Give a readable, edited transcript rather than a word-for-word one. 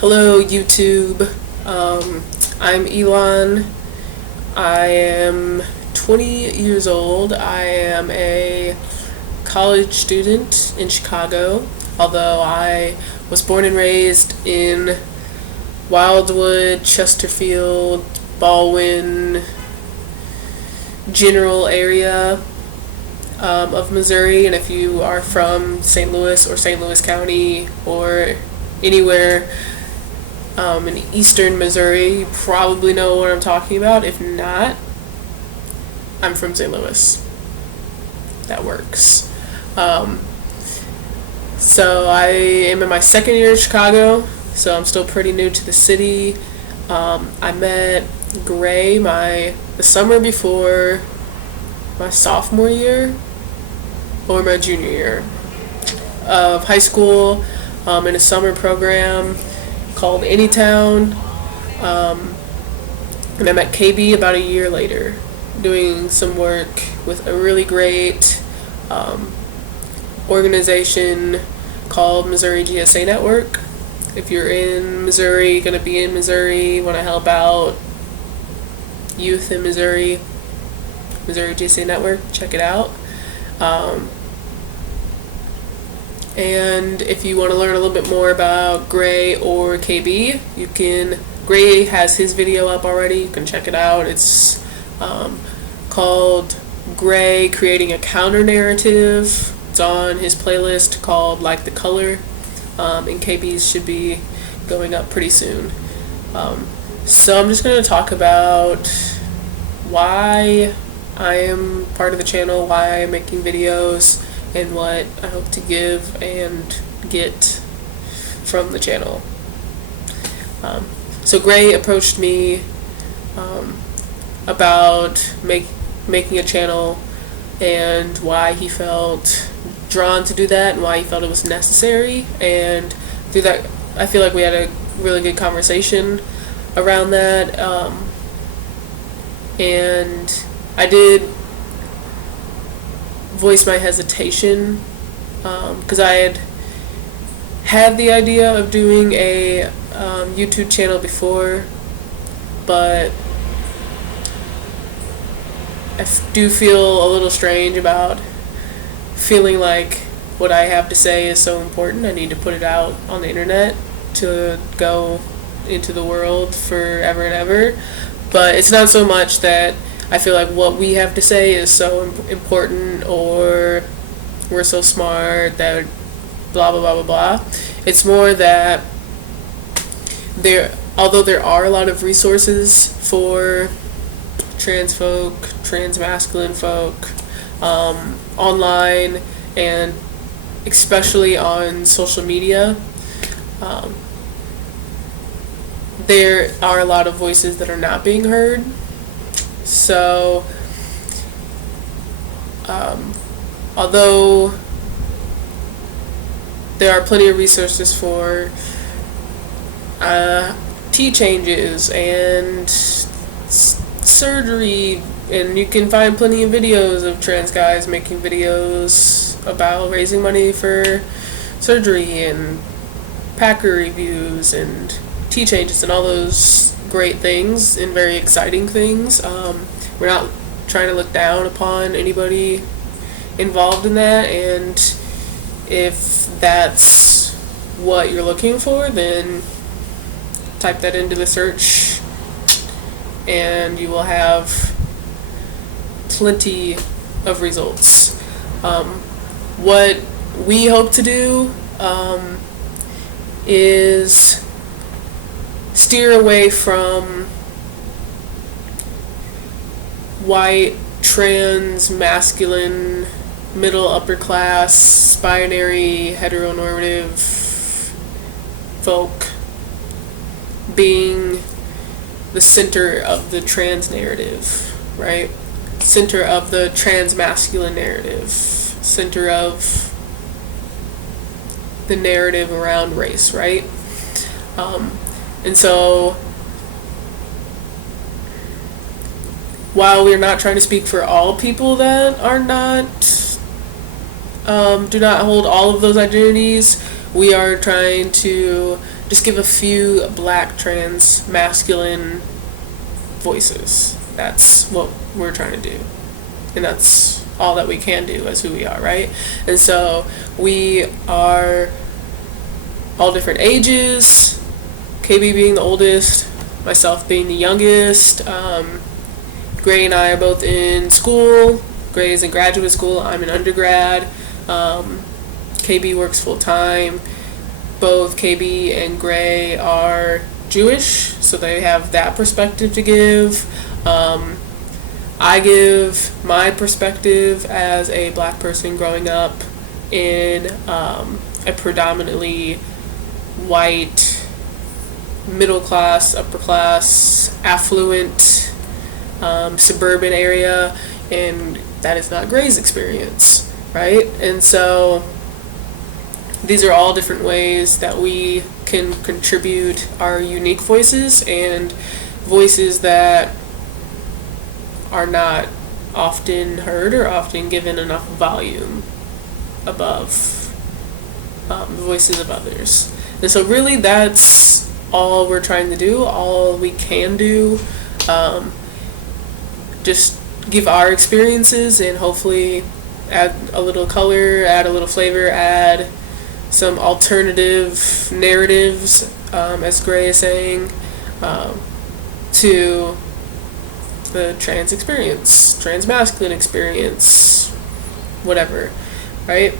Hello, YouTube. I'm Elon. I am 20 years old. I am a college student in Chicago, although I was born and raised in Wildwood, Chesterfield, Baldwin, general area of Missouri. And if you are from St. Louis or St. Louis County or anywhere in eastern Missouri, you probably know what I'm talking about. If not, I'm from St. Louis. That works. So I am in my second year in Chicago, so I'm still pretty new to the city. I met Gray the summer before my sophomore year or my junior year of high school in a summer program called Anytown. And I met KB about a year later doing some work with a really great organization called Missouri GSA Network. If you're in Missouri, going to be in Missouri, want to help out youth in Missouri, Missouri GSA Network, check it out. And if you want to learn a little bit more about Gray or KB, Gray has his video up already, you can check it out. It's called Gray Creating a Counter Narrative. It's on his playlist called Like the Color, and KB's should be going up pretty soon. So I'm just going to talk about why I am part of the channel, why I'm making videos, and what I hope to give and get from the channel. So Gray approached me about making a channel and why he felt drawn to do that and why he felt it was necessary. And through that, I feel like we had a really good conversation around that. And I did voice my hesitation because I had the idea of doing a YouTube channel before, but I do feel a little strange about feeling like what I have to say is so important. I need to put it out on the internet to go into the world forever and ever. But it's not so much that I feel like what we have to say is so important or we're so smart that blah blah blah blah blah. It's more that although there are a lot of resources for trans folk, trans masculine folk, online and especially on social media, there are a lot of voices that are not being heard. So, although there are plenty of resources for T changes and surgery, and you can find plenty of videos of trans guys making videos about raising money for surgery and Packer reviews and T changes and all those great things and very exciting things. We're not trying to look down upon anybody involved in that, and if that's what you're looking for, then type that into the search and you will have plenty of results. What we hope to do is steer away from white, trans, masculine, middle, upper class, binary, heteronormative folk being the center of the trans narrative, right? Center of the trans masculine narrative, center of the narrative around race, right? And so while we're not trying to speak for all people that are not, do not hold all of those identities, we are trying to just give a few black trans masculine voices. That's what we're trying to do, and that's all that we can do as who we are, right? And so we are all different ages, KB being the oldest, myself being the youngest. Gray and I are both in school. Gray is in graduate school, I'm in undergrad. KB works full time. Both KB and Gray are Jewish, so they have that perspective to give. I give my perspective as a black person growing up in a predominantly white, middle class, upper class, affluent, suburban area, and that is not Gray's experience, right? And so these are all different ways that we can contribute our unique voices and voices that are not often heard or often given enough volume above the voices of others. And so really that's all we're trying to do, all we can do. Just give our experiences and hopefully add a little color, add a little flavor, add some alternative narratives, as Gray is saying, to the trans experience, trans masculine experience, whatever, right?